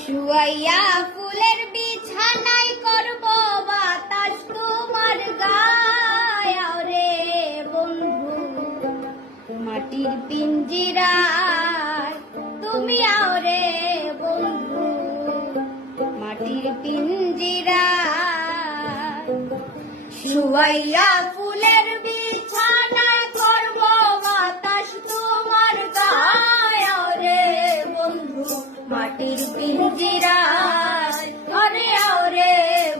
শুয়াইয়া ফুলের বিছানায় করব বাতাস তোমার গায়। রে বন্ধু, মাটির পিঞ্জিরায় তুমি আওরে বন্ধু, মাটির পিঞ্জিরায়। শুয়াইয়া পিঞ্জিরায় আরে আরে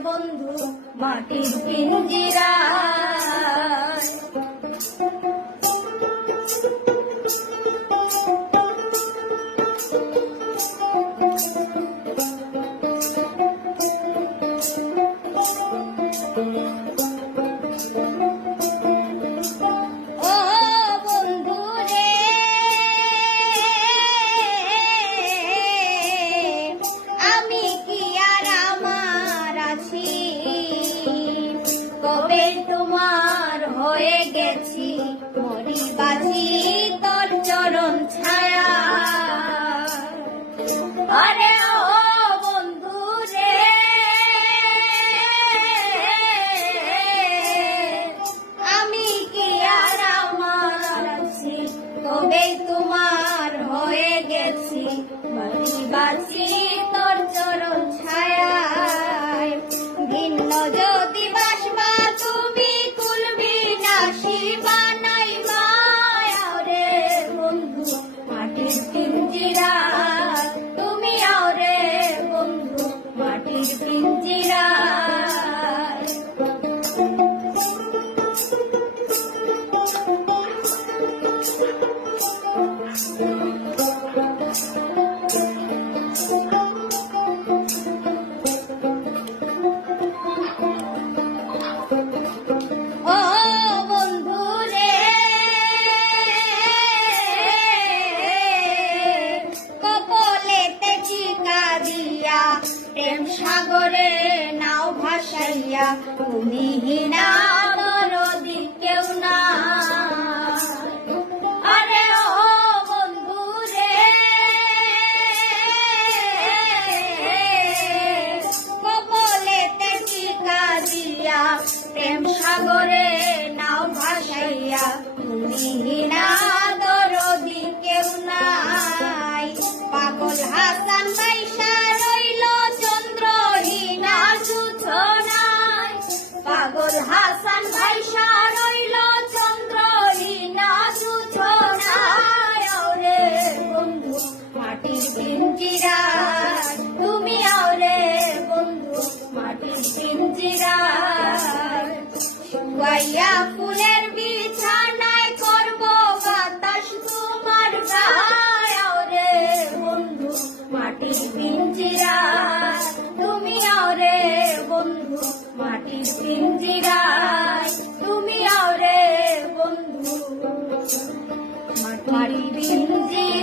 বন্ধু মাটির পিঞ্জিরায় কবে তোমার হয়ে গেছি? মরি প্রেম সাগরে নাও ভাসাইয়া, তুমি হিনা কেউ না। আরে ও বন্ধু নাও ভাসাইয়া, তুমি দরদি কেউ নাই। পাগল হাসান বাইসা শুয়াইয়া ফুলের বিছানায় করব বাতাস। তোমার গায় রে বন্ধু মাটির পিঞ্জিরা তুমি আওরে বন্ধু মাটির পিঞ্জিরায়। তুমি আওরে বন্ধু মাটির পিঞ্জিরা